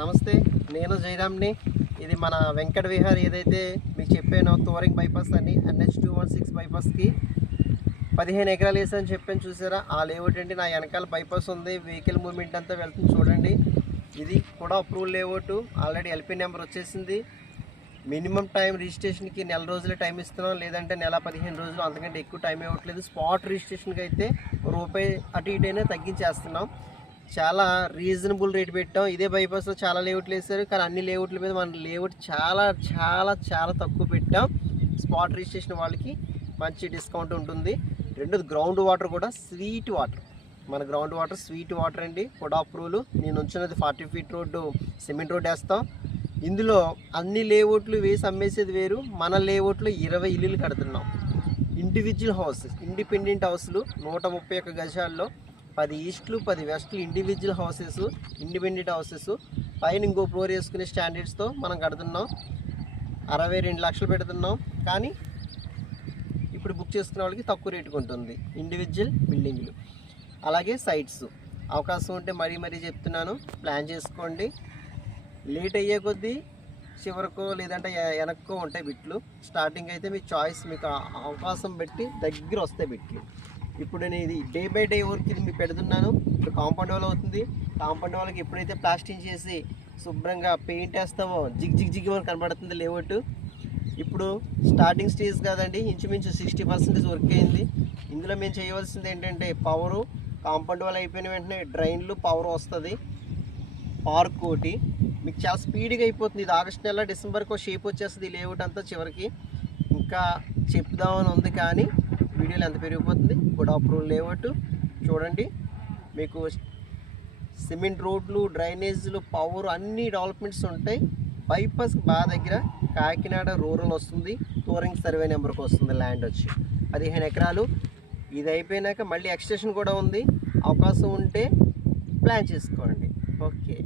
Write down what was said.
నమస్తే, నేను జయరామ్ని. ఇది మన వెంకట విహార్ ఏదైతే మీకు చెప్పానో టూరింగ్ బైపాస్ అని NH216 బైపాస్కి 15 ఎకరాలు వేసాను చెప్పాను. చూసారా ఆ లేఅవుట్ అండి. నా వెనకాల బైపాస్ ఉంది, వెహికల్ మూవ్మెంట్ అంతా వెళ్తుంది చూడండి. ఇది కూడా approval layout. Already LP number వచ్చేసింది. మినిమం టైం రిజిస్ట్రేషన్కి నెల రోజులే టైం ఇస్తున్నాం, లేదంటే నెల 15 రోజులు, అంతకంటే ఎక్కువ టైం ఇవ్వట్లేదు. స్పాట్ రిజిస్ట్రేషన్కి అయితే రూపాయి అటు ఇటైనా తగ్గించేస్తున్నాం. చాలా రీజనబుల్ రేట్ పెట్టాం. ఇదే బైపాస్లో చాలా లేఅవుట్లు వేసారు, కానీ అన్ని లేఅవుట్ల మీద మన లేఅవుట్ చాలా చాలా చాలా తక్కువ పెట్టాం. స్పాట్ రిజిస్ట్రేషన్ వాళ్ళకి మంచి డిస్కౌంట్ ఉంటుంది. రెండోది గ్రౌండ్ వాటర్ కూడా స్వీట్ వాటర్. మన గ్రౌండ్ వాటర్ స్వీట్ వాటర్ అండి. కూడా అప్రూవల్. నేను ఉంచినది 40 ఫీట్ రోడ్డు, సిమెంట్ రోడ్ వేస్తాం. ఇందులో అన్ని లేఅవుట్లు వేసి అమ్మేసేది వేరు, మన లేఅవుట్లో 20 ఇల్లులు కడుతున్నాం. ఇండివిజువల్ హౌసెస్, ఇండిపెండెంట్ హౌస్లు 131 గజాల్లో 10 ఈస్ట్లు 10 వెస్ట్లు ఇండివిజువల్ హౌసెస్, ఇండిపెండెంట్ హౌసెస్. పైన ఇంకో ఫ్లోర్ వేసుకునే స్టాండర్డ్స్తో మనం కడుతున్నాం. 62 లక్షలు పెడుతున్నాం. కానీ ఇప్పుడు బుక్ చేసుకునే వాళ్ళకి తక్కువ రేటుకు ఉంటుంది ఇండివిజువల్ బిల్డింగ్లు. అలాగే సైట్స్ అవకాశం ఉంటే మరీ చెప్తున్నాను, ప్లాన్ చేసుకోండి. లేట్ అయ్యే కొద్దీ చివరికో లేదంటే వెనక్కో ఉంటాయి బిట్లు. స్టార్టింగ్ అయితే మీ చాయిస్, మీకు అవకాశం బట్టి దగ్గర వస్తాయి బిట్లు. ఇప్పుడు నేను ఇది డే బై డే వర్క్ ఇది మీకు పెడుతున్నాను. ఇప్పుడు కాంపౌండ్ వాల్ అవుతుంది. కాంపౌండ్ వాళ్ళకి ఎప్పుడైతే ప్లాస్టింగ్ చేసి శుభ్రంగా పెయింట్ వేస్తామో జిగ్ వరకు కనబడుతుంది లేఅవుట్. ఇప్పుడు స్టార్టింగ్ స్టేజ్ కాదండి, ఇంచుమించు 60% వర్క్ అయింది. ఇందులో మేము చేయవలసింది ఏంటంటే పవరు, కాంపౌండ్ వాల్ అయిపోయిన వెంటనే డ్రైన్లు పవర్ వస్తుంది. పార్క్ ఒకటి మీకు చాలా స్పీడ్గా అయిపోతుంది. ఇది ఆగస్టు నెల డిసెంబర్కి షేప్ వచ్చేస్తుంది ఈ లేఅవుట్ అంతా. చివరికి ఇంకా చెప్దామని ఉంది, కానీ వీడియోలు ఎంత పెరిగిపోతుంది. కూడా అప్రూవల్ లేఅవుట్ చూడండి. మీకు సిమెంట్ రోడ్లు, డ్రైనేజీలు, పవర్ అన్ని డెవలప్మెంట్స్ ఉంటాయి. బైపాస్ బాగా దగ్గర కాకినాడ రూరల్ వస్తుంది. టూరింగ్ సర్వే నెంబర్కి వస్తుంది. ల్యాండ్ వచ్చి 15 ఎకరాలు. ఇది అయిపోయినాక మళ్ళీ ఎక్స్టెన్షన్ కూడా ఉంది. అవకాశం ఉంటే ప్లాన్ చేసుకోండి. ఓకే.